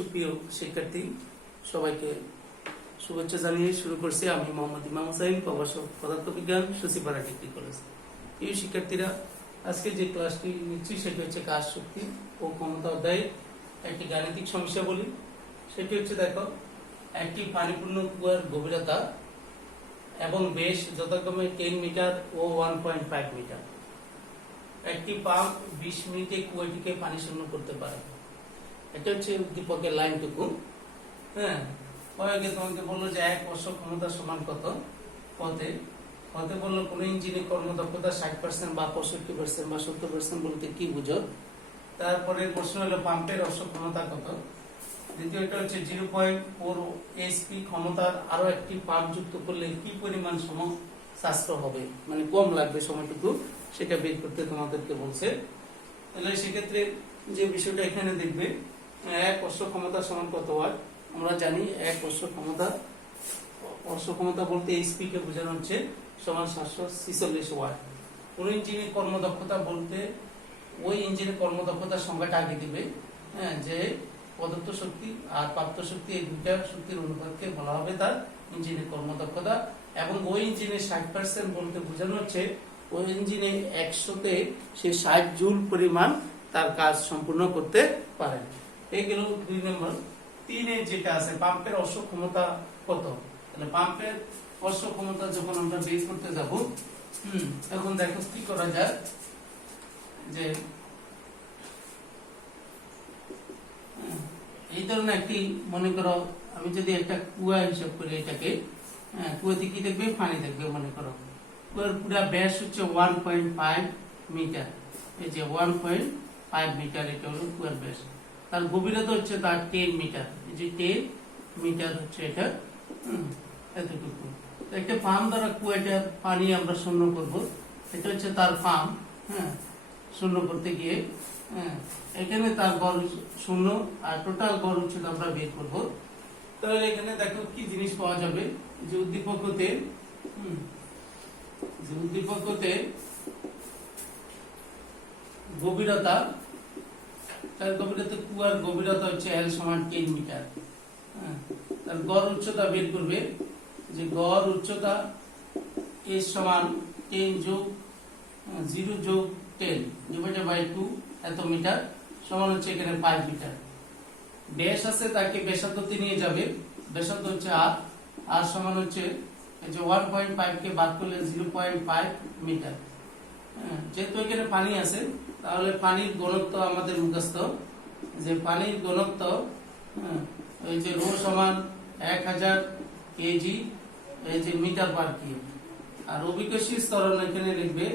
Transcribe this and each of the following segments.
সুপ্রিয় শিক্ষার্থী সবাইকে শুভেচ্ছা জানিয়ে শুরু করছি। আমি মোহাম্মদ ইমাম হোসেন, প্রভাষক পদার্থবিজ্ঞান, সূচিপাড়া ডিগ্রি কলেজ। এই শিক্ষার্থীরা আজকে যে ক্লাসটি নিচ্ছি সেটি হচ্ছে কাজ, শক্তি ও ক্ষমতা অধ্যায়ের একটি গাণিতিক সমস্যা বলি। সেটি হচ্ছে, দেখো, একটি পানিপূর্ণ কুয়ার গভীরতা এবং বেশ যথাক্রমে 10 মিটার ও 1.5 মিটার। একটি পাম্প 20 মিনিটে কুয়াটিকে পানি শূন্য করতে পারে। এটা হচ্ছে উদ্দীপকের লাইনটুকু। হ্যাঁ, তোমাকে বললো যে 1 বর্ষক ক্ষমতা সমান কত। পথে বললো কোন ইঞ্জিনের কর্মদক্ষতা 60% বা 65% বা 70% বলতে কি বুঝো। তারপরে প্রশ্ন হলো পাম্পের অশ্বক ক্ষমতা কত। দ্বিতীয়টা হচ্ছে 0.4 HP ক্ষমতার আরো একটি পাম্প যুক্ত করলে কি পরিমাণ সময় সাশ্রয় হবে, মানে কম লাগবে সময়টুকু, সেটা বের করতে তোমাদেরকে বলছে। তাহলে সেক্ষেত্রে যে বিষয়টা এখানে দেখবে, 1 অশ্ব ক্ষমতা সমান কত ওয়াট। আমরা জানি 1 অশ্ব ক্ষমতা বলতে এইচপি কে বোঝানো হচ্ছে সমান 746 ওয়াট। কোন ইঞ্জিনের কর্মদক্ষতা বলতে ওই ইঞ্জিনের কর্মদক্ষতার সংখ্যাটা আগে দিবে, হ্যাঁ, যে প্রদত্ত শক্তি আর প্রাপ্ত শক্তি, এই দুইটা শক্তির অনুপাতকে বলা হবে তার ইঞ্জিনের কর্মদক্ষতা। এবং ওই ইঞ্জিনের 60% বলতে বোঝানো হচ্ছে ওই ইঞ্জিনে 100-তে সে 60 জুল পরিমাণ তার কাজ সম্পূর্ণ করতে পারে। এই গেল 2 নম্বর। 3-এ যেটা আছে পাম্পের অশ্ব ক্ষমতা কত। তাহলে পাম্পের অশ্ব ক্ষমতা যখন আমরা বের করতে যাব, এখন দেখো কি করা যায়। যে এই ধরনের একটি, মনে করো আমি যদি একটা কুয়া হিসাব করি, এটাকে কুয়াতে কি দেখবে, পানি দেখবে। মনে করো কুয়ার পুরা ব্যাস হচ্ছে 1.5 মিটার। এই যে 1.5 মিটার, এটা হলো কুয়ার ব্যাস। তার গভীরতা হচ্ছে তার 10 মিটার। এই যে 10 মিটার হচ্ছে এটা, এতটুকু। একটা পাম্প দ্বারা কুয়াটা পানি আমরা শূন্য করব। এটা হচ্ছে তার পাম্প, হ্যাঁ, শূন্য করতে গিয়ে, হ্যাঁ, এখানে তার গড় শূন্য আর টোটাল গড় উচ্চতা আমরা বের করব। তাহলে এখানে দেখো কি জিনিস পাওয়া যাবে, যে উদ্দীপক হতে গভীরতা, তার গভীরতা, কুয়ার গভীরতা হচ্ছে L সমান 10 মিটার। তার গড় উচ্চতা বের করবে, যে গড় উচ্চতা S সমান 10 যোগ 0 যোগ 10 ডিভাইডেড বাই 2 এত মিটার সমান হচ্ছে এখানে 5 মিটার। ব্যাস আছে, তাকে ব্যাসার্ধতে নিয়ে যাবে। ব্যাসার্ধ হচ্ছে r সমান হচ্ছে এই যে 1.5 কে বাদ করলে 0.5 মিটার। যেহেতু এখানে পানি আছে, তাহলে পানির ঘনত্ব আমাদের মুখস্থ, যে পানির ঘনত্ব, এই যে রো সমান 1000 কেজি, এই যে মিটার পার কিউব। আর অভিকর্ষী ত্বরণ এখানে লিখবে,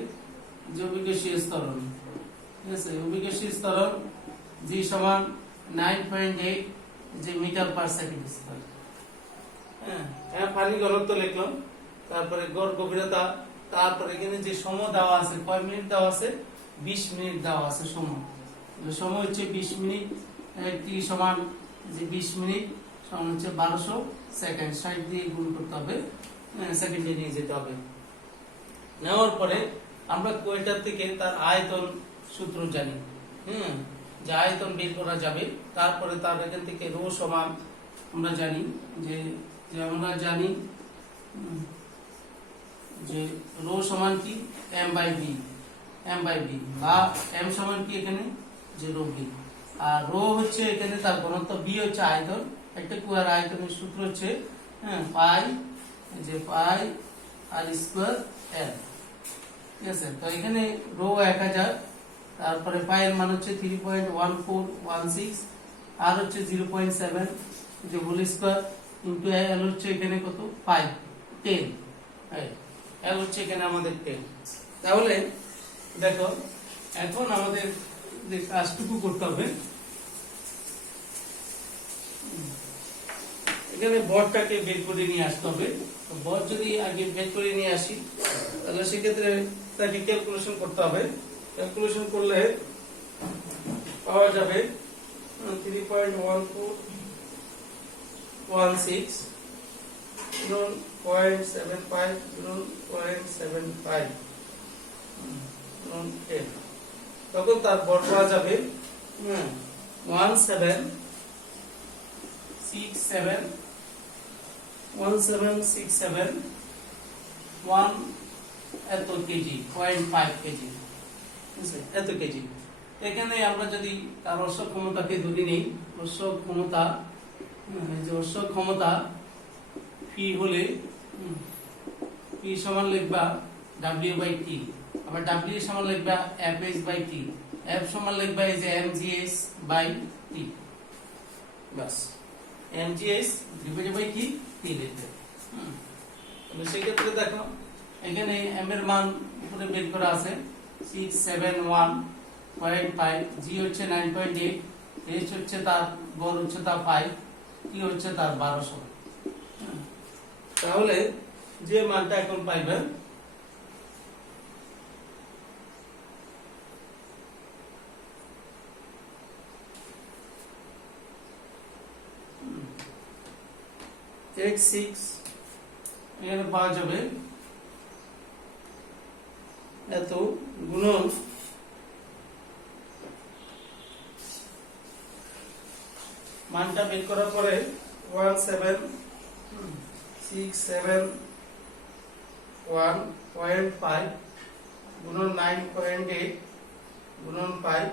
যে অভিকর্ষী ত্বরণ, ঠিক আছে, অভিকর্ষী ত্বরণ G সমান 9.8 যে মিটার পার সেকেন্ড স্কয়ার। হ্যাঁ, পানি ঘনত্ব লিখলাম, তারপরে গড় গভীরতা, তারপরে এখানে যে সময় দেওয়া আছে, কয় মিনিট দেওয়া আছে, 20 মিনিট দেওয়া আছে সময়। সময় হচ্ছে 20 মিনিট, টি সমান যে 20 মিনিট সমান হচ্ছে 1200 সেকেন্ড। 60 দিয়ে গুণ করতে হবে, সেকেন্ডে নিয়ে যেতে হবে। নেওয়ার পরে আমরা কুয়াটার থেকে তার আয়তন সূত্র জানি, যে আয়তন বের করা যাবে। তারপরে তার এখান থেকে রো সমান আমরা জানি, যে আমরা জানি যে রো সমান কি, m বাই b, বা m সমান কি এখানে, যে রো b। আর রো হচ্ছে এখানে তার ঘনত্ব, b হচ্ছে আয়তন। একটা কুয়ার আয়তনের সূত্র হচ্ছে পাই, যে পাই আর স্কয়ার l, ঠিক আছে। তো এখানে রো 1000, তারপরে পাই এর মান হচ্ছে 3.1416, আর হচ্ছে 0.7 যে হোল স্কয়ার, ইনটু l হচ্ছে এখানে কত, 5 10, l হচ্ছে এখানে আমাদের 10। তাহলে দেখো এখন আমাদের যে কাজটুকু করতে হবে, এখানে বরটাকে বের করে নিয়ে আসতে হবে। তো বর যদি আগে বের করে নিয়ে আসি, তাহলে সেক্ষেত্রে তাকে ক্যালকুলেশন করতে হবে। ক্যালকুলেশন করলে পাওয়া যাবে 3.1416 গুণন 0.75 গুণন 0.75 গুণন 10। তখন তার বর পাওয়া যাবে 17 1767 1 এত কেজি 0.5 কেজি, এত কেজি। এখানে আমরা যদি তার অশ্বক ক্ষমতাকে ধরে নিই, অশ্বক ক্ষমতা, যে অশ্বক ক্ষমতা পি হলে পি সমান লিখবা W/T, আবার W সমান লিখবা FH/T, F সমান লিখবা এই যে mgs/T, বাস mgs ডিভাইডেড কি T লিখবে। তাহলে সেই ক্ষেত্রে দেখো এখানে m এর মান উপরে বের করা আছে 671.5, g হচ্ছে 9.8, h হচ্ছে তার গড় উচ্চতা 5, t হচ্ছে তার 1200। তাহলে যে মানটা এখন পাইবেন এখানে পাওয়া যাবে এত গুণন মানটা বের করার পরে 17671.5 গুণন 9.8 গুণন 5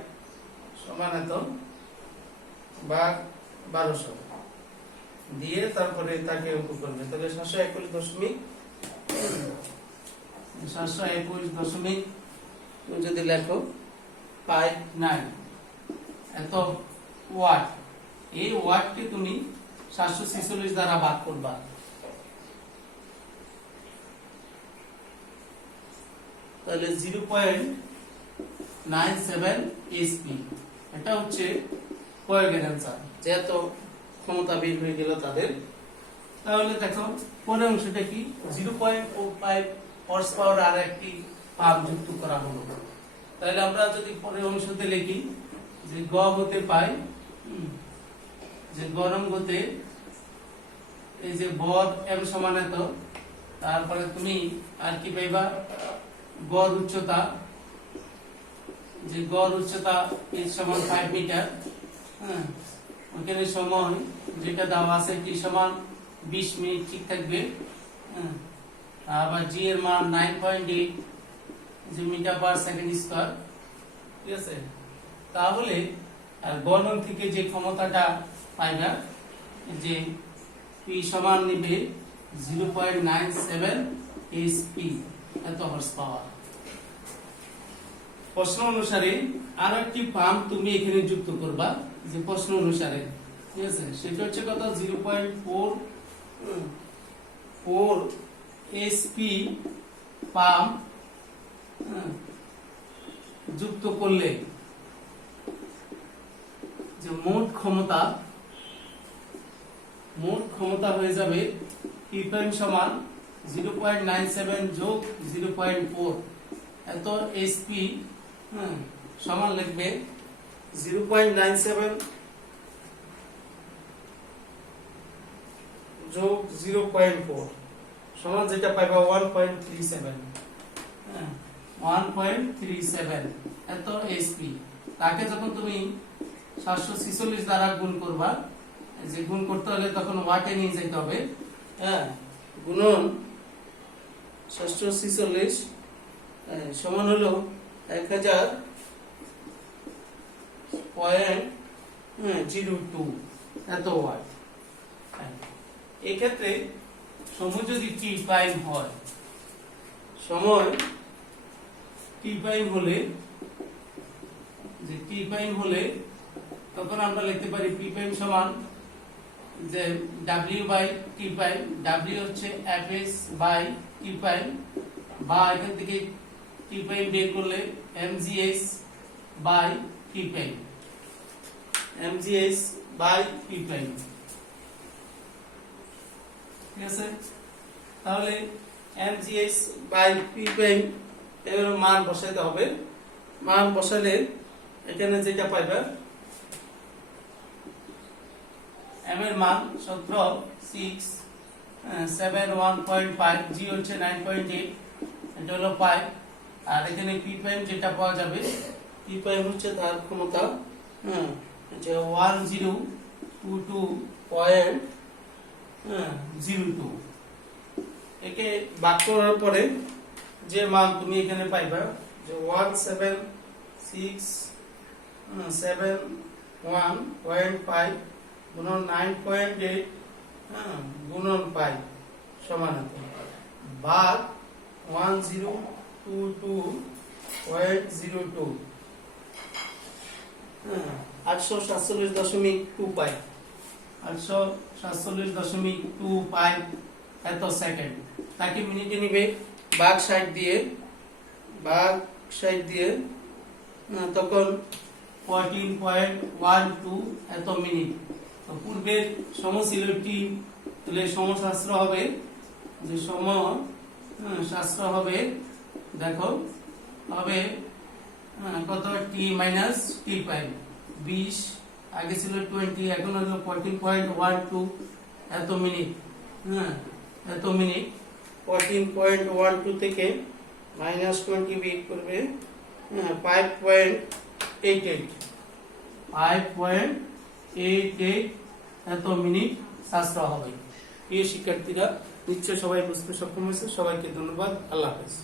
সমান এত ভাগ 1200 দিয়ে তারপরে তাকে অঙ্ক করবে। তাহলে 721 যদি লেখো 59 এত ওয়াট, এই ওয়াটকে তুমি 746 দ্বারা ভাগ করবা, তাহলে 0.97 এসপি। এটা হচ্ছে প্রয়োগের অ্যান্সার, যেহেতু ক্ষমতা বের হয়ে গেল তাদের। তাহলে দেখো পরের অংশটা কি, 0.45 হর্স পাওয়ার আর একটি পাম্প যুক্ত করা হলো। তাহলে আমরা যদি পরের অংশতে লিখি যে গ হতে পাই যে গরম গতে এই যে বর m সমান এত, তারপরে তুমি আর কি পাইবা গড় উচ্চতা, যে গড় উচ্চতা h সমান 5 মিটার। হ্যাঁ, ওখানে সময় যেটা দেওয়া আছে t সমান 20 মিনিট ঠিক থাকবে। হ্যাঁ, আবার g এর মান 9.8 যে মিটার পার সেকেন্ড স্কয়ার, ঠিক আছে। তাহলে আর গণন থেকে যে ক্ষমতাটা পাইবা যে p সমান নিবে 0.97 HP এত হর্স পাওয়ার। প্রশ্ন অনুসারে আরো একটি পাম্প তুমি এখানে যুক্ত করবা, যে প্রশ্ন অনুসারে, ঠিক আছে। সেটা হচ্ছে কত 0.4 HP পাম্প যুক্ত করলে যে মোট ক্ষমতা হয়ে যাবে P প্রাইম সমান 0.97 যোগ 0.4 এত HP সমান লিখবে 0.97 যোগ 0.4 সমান যেটা পাইবা 1.37, 1.37 এত HP। তাকে যখন তুমি 746 দ্বারা গুণ করবা, যে গুণ করতে হলে তখন ওয়াটে নিয়ে যেতে হবে। হ্যাঁ, গুণন 746 সমান হলো 1000.02 এত ওয়াট। এই ক্ষেত্রে সময় যদি t প্রাইম হয়, সময় t প্রাইম হলে, যে t প্রাইম হলে তখন আমরা লিখতে পারি p প্রাইম সমান যে w/t প্রাইম, w হচ্ছে fs/t প্রাইম, বা এখান থেকে t প্রাইম বের করলে mgs/t প্রাইম, mgs/t প্রাইম, ঠিক আছে। তাহলে mgs/t প্রাইম এর মান বসাইতে হবে। মান বসালে এখানে যেটা পাইবা m এর মান 671.5, g হচ্ছে 9.8, এটা হলো 5, আর এখানে p প্রাইম যেটা পাওয়া যাবে, p প্রাইম হচ্ছে তার ক্ষমতা যে 1022 0.02। একে ভাগ করার পরে যে মান তুমি এখানে পাইবা যে 17671.5 গুণন 9.8 গুণন পাই সমান ভাগ 1022.02 847.2 পাই 847.2 পাই এত সেকেন্ড। তাকে মিনিটে নিবে ভাগ 60 দিয়ে তখন 14.12 এত মিনিট। তো পূর্বের সময় ছিল টি, তাহলে সময় শাস্ত্র হবে যে সময় শাস্ত্র হবে দেখো হবে কত টি মাইনাস টি পাই 20, আগে ছিল 20, এখন হলো 14.12 এত মিনিট। এত মিনিট 14.12 থেকে মাইনাস 20 বিয়োগ করবে 5.88 এত মিনিট সাশ্রয় হবে। প্রিয় শিক্ষার্থীরা, নিশ্চয় সবাই বুঝতে সক্ষম হয়েছে। সবাইকে ধন্যবাদ। আল্লাহ হাফেজ।